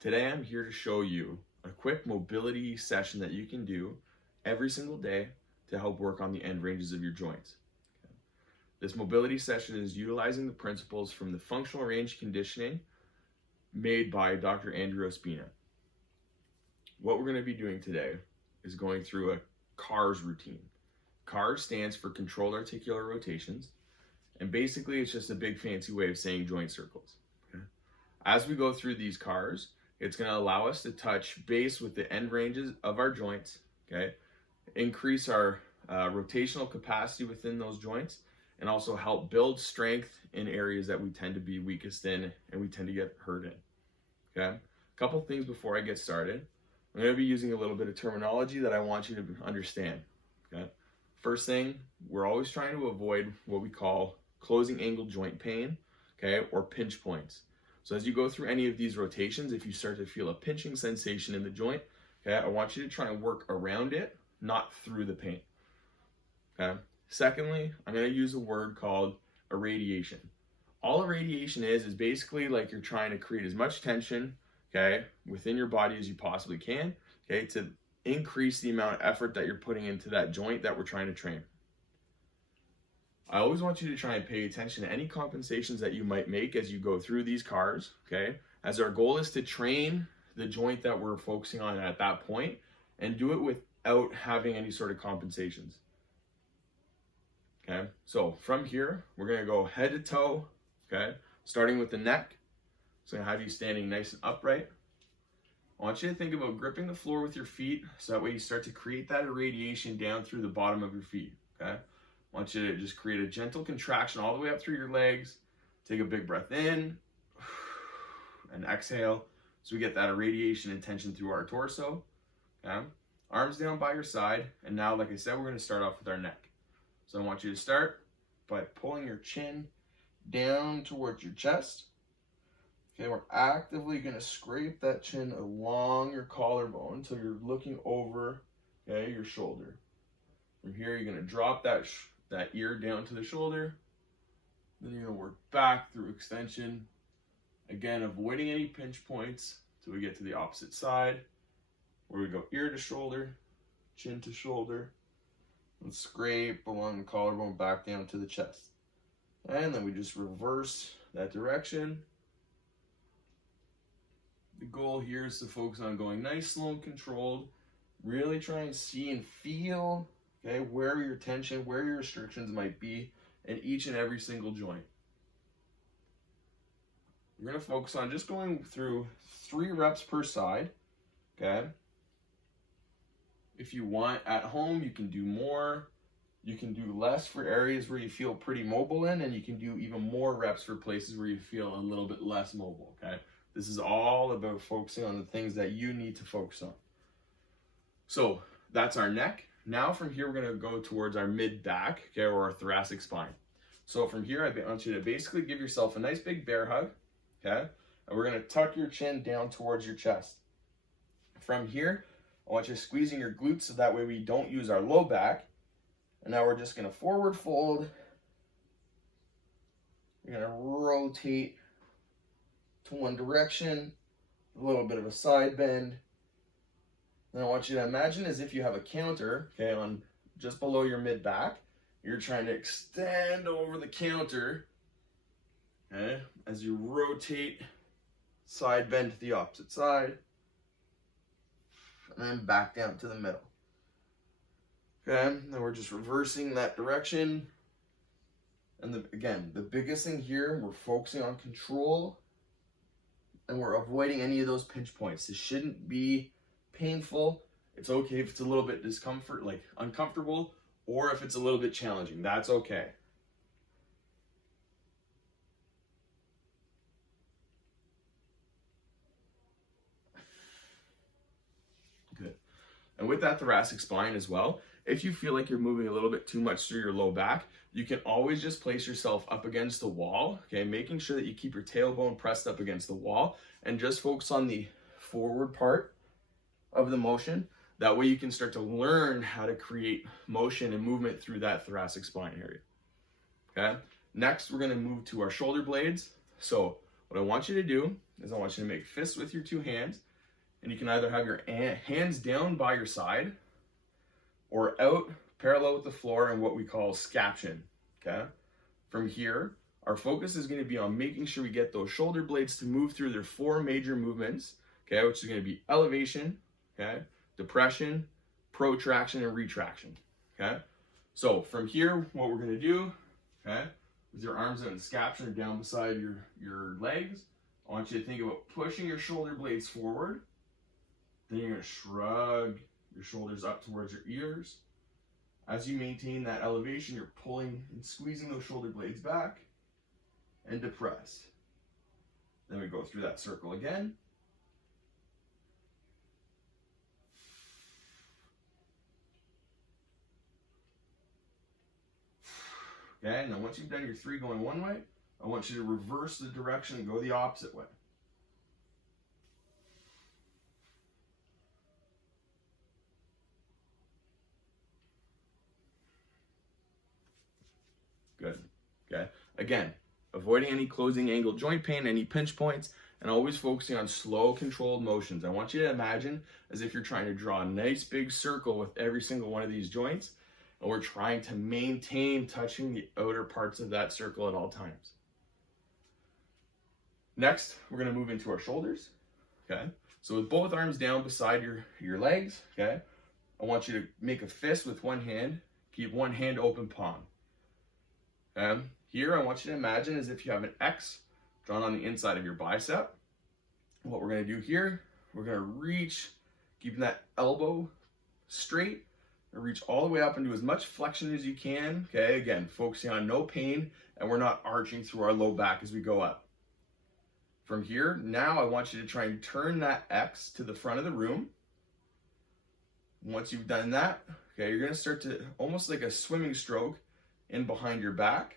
Today I'm here to show you a quick mobility session that you can do every single day to help work on the end ranges of your joints. This mobility session is utilizing the principles from the functional range conditioning made by Dr. Andrew Ospina. What we're going to be doing today is going through a CARS routine. CARS stands for controlled articular rotations, and basically it's just a big fancy way of saying joint circles. Okay? As we go through these CARS, it's going to allow us to touch base with the end ranges of our joints, okay? Increase our rotational capacity within those joints, and also help build strength in areas that we tend to be weakest in and we tend to get hurt in, okay? A couple things before I get started. I'm going to be using a little bit of terminology that I want you to understand, okay? First thing, we're always trying to avoid what we call closing angle joint pain, okay, or pinch points. So as you go through any of these rotations, if you start to feel a pinching sensation in the joint, okay, I want you to try and work around it, not through the pain, okay? Secondly, I'm going to use a word called irradiation. All irradiation is basically like you're trying to create as much tension, okay, within your body as you possibly can, okay, to increase the amount of effort that you're putting into that joint that we're trying to train. I always want you to try and pay attention to any compensations that you might make as you go through these CARS, okay? As our goal is to train the joint that we're focusing on at that point and do it without having any sort of compensations, okay? So from here, we're gonna go head to toe, okay? Starting with the neck. So I'm gonna have you standing nice and upright. I want you to think about gripping the floor with your feet so that way you start to create that irradiation down through the bottom of your feet, okay? I want you to just create a gentle contraction all the way up through your legs. Take a big breath in and exhale so we get that irradiation and tension through our torso. Okay? Arms down by your side. And now, like I said, we're going to start off with our neck. So I want you to start by pulling your chin down towards your chest. Okay, we're actively going to scrape that chin along your collarbone until you're looking over, okay, your shoulder. From here, you're going to drop that ear down to the shoulder. Then you're going to work back through extension. Again, avoiding any pinch points till we get to the opposite side, where we go ear to shoulder, chin to shoulder, and scrape along the collarbone back down to the chest. And then we just reverse that direction. The goal here is to focus on going nice, slow, and controlled. Really try and see and feel, okay, where your tension, where your restrictions might be in each and every single joint. We're going to focus on just going through 3 reps per side, okay? If you want at home, you can do more. You can do less for areas where you feel pretty mobile in, and you can do even more reps for places where you feel a little bit less mobile, okay? This is all about focusing on the things that you need to focus on. So that's our neck. Now from here, we're going to go towards our mid-back, okay, or our thoracic spine. So from here, I want you to basically give yourself a nice big bear hug, okay? And we're going to tuck your chin down towards your chest. From here, I want you squeezing your glutes so that way we don't use our low back. And now we're just going to forward fold. You're going to rotate to one direction, a little bit of a side bend. And I want you to imagine as if you have a counter, okay, on just below your mid back. You're trying to extend over the counter, okay, as you rotate, side bend to the opposite side, and then back down to the middle. Okay, then we're just reversing that direction. And again, the biggest thing here, we're focusing on control, and we're avoiding any of those pinch points. This shouldn't be painful. It's okay if it's a little bit discomfort, like uncomfortable, or if it's a little bit challenging. That's okay. Good. And with that thoracic spine as well, if you feel like you're moving a little bit too much through your low back, you can always just place yourself up against the wall, okay, making sure that you keep your tailbone pressed up against the wall and just focus on the forward part of the motion. That way you can start to learn how to create motion and movement through that thoracic spine area. Okay, next we're going to move to our shoulder blades. So What I want you to do is I want you to make fists with your two hands, and you can either have your hands down by your side or out parallel with the floor in what we call scaption, okay? From here, our focus is going to be on making sure we get those shoulder blades to move through their four major movements, okay, which is going to be elevation, okay, depression, protraction, and retraction, okay? So from here, what we're going to do, okay, with your arms out in scaption or down beside your legs, I want you to think about pushing your shoulder blades forward. Then you're going to shrug your shoulders up towards your ears. As you maintain that elevation, you're pulling and squeezing those shoulder blades back and depress. Then we go through that circle again. Okay, and then once you've done your three going one way, I want you to reverse the direction and go the opposite way. Good. Okay. Again, avoiding any closing angle joint pain, any pinch points, and always focusing on slow, controlled motions. I want you to imagine as if you're trying to draw a nice big circle with every single one of these joints, and we're trying to maintain touching the outer parts of that circle at all times. Next, we're going to move into our shoulders. Okay. So with both arms down beside your legs, okay, I want you to make a fist with one hand, keep one hand open palm. Here, I want you to imagine as if you have an X drawn on the inside of your bicep. What we're going to do here, we're going to reach, keeping that elbow straight, and reach all the way up into as much flexion as you can. Okay, again, focusing on no pain, and we're not arching through our low back as we go up. From here, now I want you to try and turn that X to the front of the room. Once you've done that, okay, you're going to start to almost like a swimming stroke in behind your back.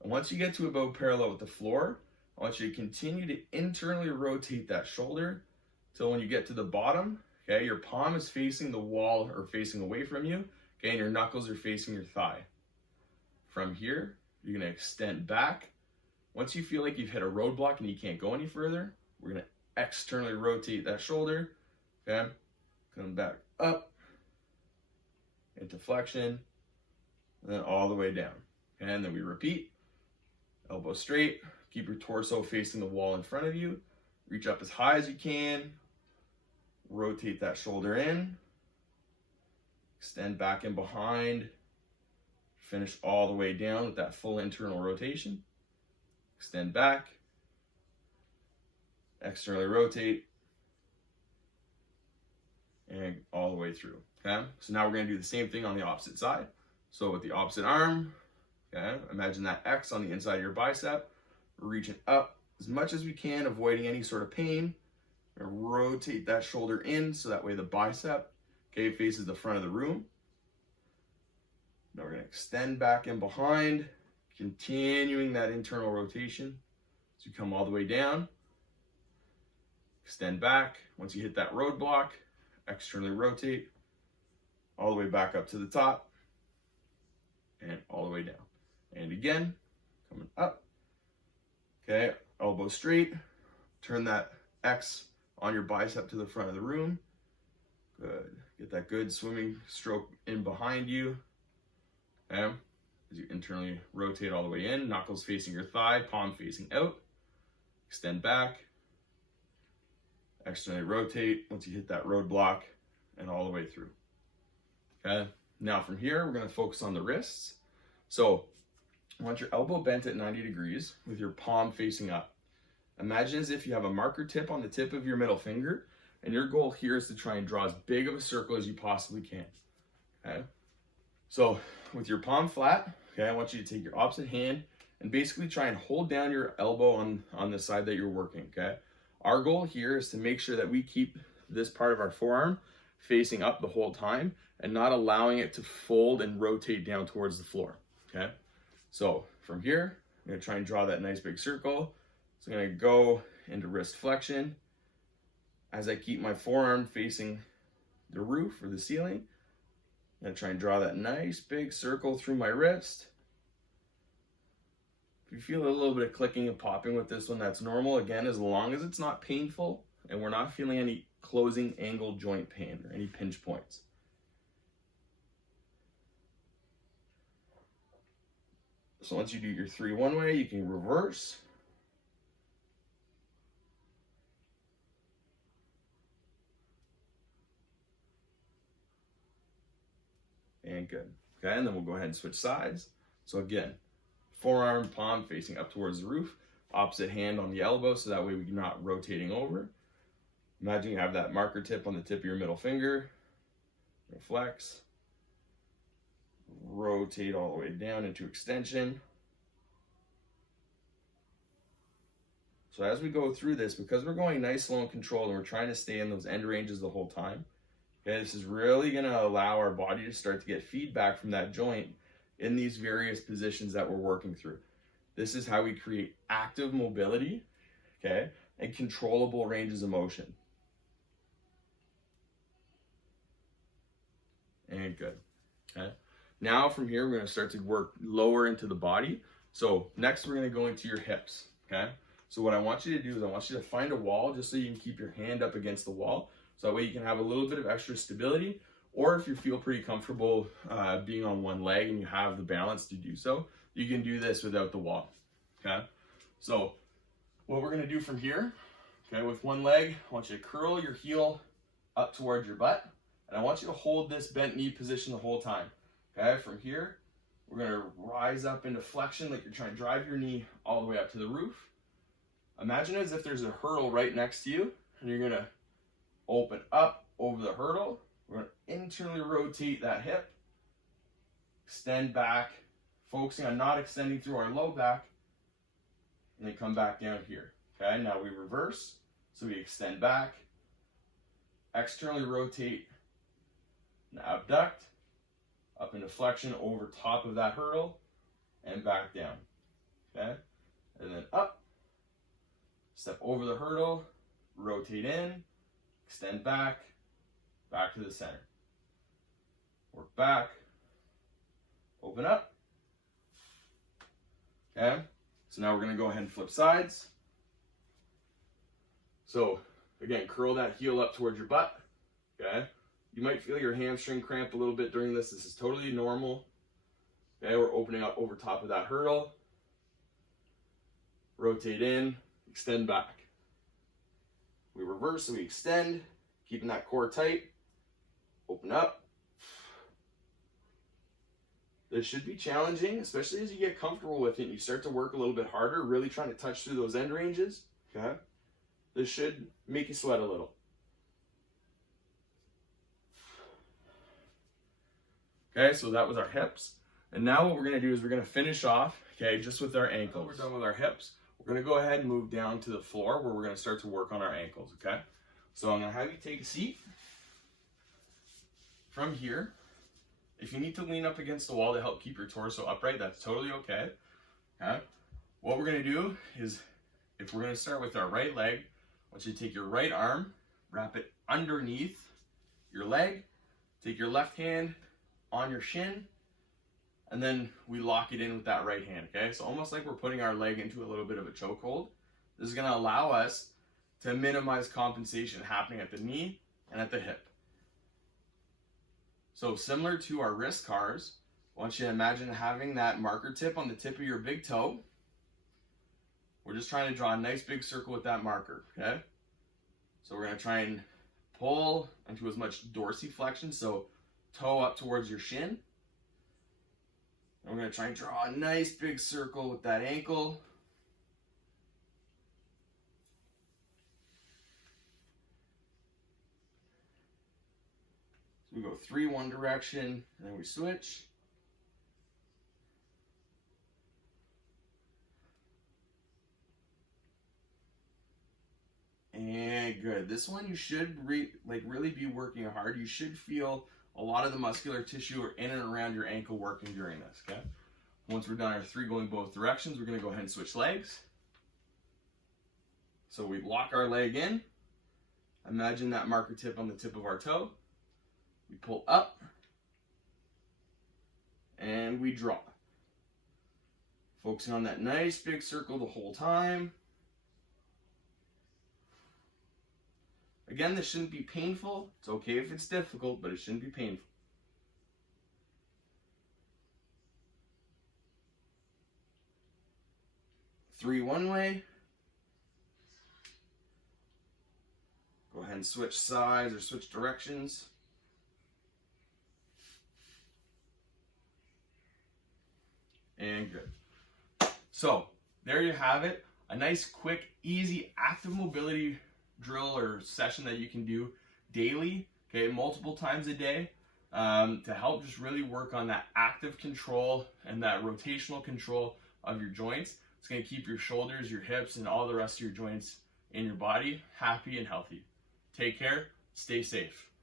And once you get to about parallel with the floor, I want you to continue to internally rotate that shoulder till when you get to the bottom, okay, your palm is facing the wall or facing away from you, okay, and your knuckles are facing your thigh. From here, you're going to extend back. Once you feel like you've hit a roadblock and you can't go any further, we're going to externally rotate that shoulder, okay, come back up into flexion, and then all the way down. And then we repeat. Elbow straight, keep your torso facing the wall in front of you. Reach up as high as you can. Rotate that shoulder in. Extend back and behind. Finish all the way down with that full internal rotation. Extend back. Externally rotate. And all the way through. Okay? So now we're going to do the same thing on the opposite side. So with the opposite arm, okay, imagine that X on the inside of your bicep. We're reaching up as much as we can, avoiding any sort of pain. We're going to rotate that shoulder in so that way the bicep, okay, faces the front of the room. Now we're going to extend back and behind, continuing that internal rotation as you come all the way down. Extend back. Once you hit that roadblock, externally rotate all the way back up to the top. And all the way down. And again, coming up. Okay, elbow straight. Turn that X on your bicep to the front of the room. Good. Get that good swimming stroke in behind you. Okay. As you internally rotate all the way in, knuckles facing your thigh, palm facing out. Extend back. Externally rotate once you hit that roadblock and all the way through. Okay. Now from here, we're going to focus on the wrists. So I want your elbow bent at 90 degrees with your palm facing up. Imagine as if you have a marker tip on the tip of your middle finger, and your goal here is to try and draw as big of a circle as you possibly can. Okay. So with your palm flat, okay, I want you to take your opposite hand and basically try and hold down your elbow on the side that you're working. Okay. Our goal here is to make sure that we keep this part of our forearm facing up the whole time and not allowing it to fold and rotate down towards the floor, okay? So from here, I'm gonna try and draw that nice big circle. So I'm gonna go into wrist flexion. As I keep my forearm facing the roof or the ceiling, I'm gonna try and draw that nice big circle through my wrist. If you feel a little bit of clicking and popping with this one, that's normal. Again, as long as it's not painful and we're not feeling any closing angle joint pain or any pinch points. So once you do your 3 one way, you can reverse. And good. Okay, and then we'll go ahead and switch sides. So again, forearm, palm facing up towards the roof, opposite hand on the elbow, so that way we're not rotating over. Imagine you have that marker tip on the tip of your middle finger. Flex. Rotate all the way down into extension. So as we go through this, because we're going nice, slow, and controlled, and we're trying to stay in those end ranges the whole time, okay, this is really going to allow our body to start to get feedback from that joint in these various positions that we're working through. This is how we create active mobility, okay, and controllable ranges of motion. And good. Okay. Now from here, we're going to start to work lower into the body. So next, we're going to go into your hips. Okay. So what I want you to do is I want you to find a wall just so you can keep your hand up against the wall. So that way you can have a little bit of extra stability. Or if you feel pretty comfortable being on one leg and you have the balance to do so, you can do this without the wall. Okay. So what we're going to do from here, okay, with one leg, I want you to curl your heel up towards your butt. And I want you to hold this bent knee position the whole time. Okay, from here, we're going to rise up into flexion like you're trying to drive your knee all the way up to the roof. Imagine as if there's a hurdle right next to you, and you're going to open up over the hurdle. We're going to internally rotate that hip, extend back, focusing on not extending through our low back, and then come back down here. Okay, now we reverse, so we extend back, externally rotate, now abduct, up into flexion over top of that hurdle, and back down. Okay? And then up, step over the hurdle, rotate in, extend back, back to the center. Work back, open up. Okay? So now we're going to go ahead and flip sides. So, again, curl that heel up towards your butt. Okay? You might feel your hamstring cramp a little bit during this. This is totally normal. Okay, we're opening up over top of that hurdle. Rotate in, extend back. We reverse, so we extend, keeping that core tight. Open up. This should be challenging, especially as you get comfortable with it and you start to work a little bit harder, really trying to touch through those end ranges. Okay? This should make you sweat a little. Okay, so that was our hips. And now what we're going to do is we're going to finish off, okay, just with our ankles. We're done with our hips. We're going to go ahead and move down to the floor where we're going to start to work on our ankles, okay? So I'm going to have you take a seat. From here, if you need to lean up against the wall to help keep your torso upright, that's totally okay. Okay? What we're going to do is, if we're going to start with our right leg, I want you to take your right arm, wrap it underneath your leg, take your left hand on your shin, and then we lock it in with that right hand, okay? So almost like we're putting our leg into a little bit of a chokehold. This is gonna allow us to minimize compensation happening at the knee and at the hip. So similar to our wrist cars, I want you to imagine having that marker tip on the tip of your big toe. We're just trying to draw a nice big circle with that marker, okay? So we're gonna try and pull into as much dorsiflexion, so toe up towards your shin. And we're going to try and draw a nice big circle with that ankle. So we go 3 one direction, and then we switch. And good. This one you should really be working hard. You should feel a lot of the muscular tissue in and around your ankle working during this, okay? Once we're done our 3 going both directions, we're going to go ahead and switch legs. So we lock our leg in. Imagine that marker tip on the tip of our toe. We pull up. And we draw. Focusing on that nice big circle the whole time. Again, this shouldn't be painful. It's okay if it's difficult, but it shouldn't be painful. 3 one way. Go ahead and switch sides or switch directions. And good. So there you have it. A nice, quick, easy, active mobility drill or session that you can do daily, okay, multiple times a day, to help just really work on that active control and that rotational control of your joints. It's going to keep your shoulders, your hips, and all the rest of your joints in your body happy and healthy. Take care. Stay safe.